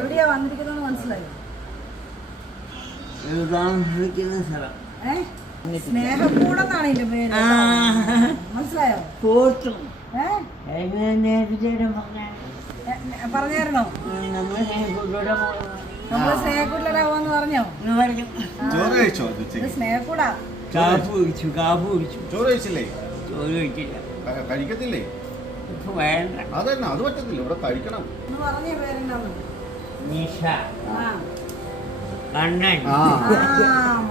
എവിടെയാ വന്നിരിക്കുന്നത് മനസ്സിലായോ? താമസിക്കുന്ന സ്ഥലം? ഏ? സ്നേഹക്കൂടെന്നാണ് പേര്. മനസ്സിലായോ? ഏ? പറഞ്ഞ എ, എ, പറഞ്ഞായിരുന്നോ? നമ്മൾ കൂടെ നമ്മൾ സ്നേഹക്കൂടിലാവാന്ന് പറഞ്ഞോ? പറഞ്ഞു ചോറ് കഴിച്ചോ ഇത് ഉച്ചയ്ക്ക് സ്നേഹക്കൂടാ. കാപ്പ് കുടിച്ചു കാപ്പ് കുടിച്ചു. ചോറ് കഴിച്ചില്ലേ? ചോറ് കഴിച്ചില്ല. ക- കഴിക്കത്തില്ലേ? ഇപ്പൊ വേണ്ട. അതന്നെ അത് പറ്റത്തില്ല. ഇവിടെ കഴിക്കണം. എന്ന് പറഞ്ഞ പേരെന്താന്ന്. Misha. Ah. Kannan. Ah. ah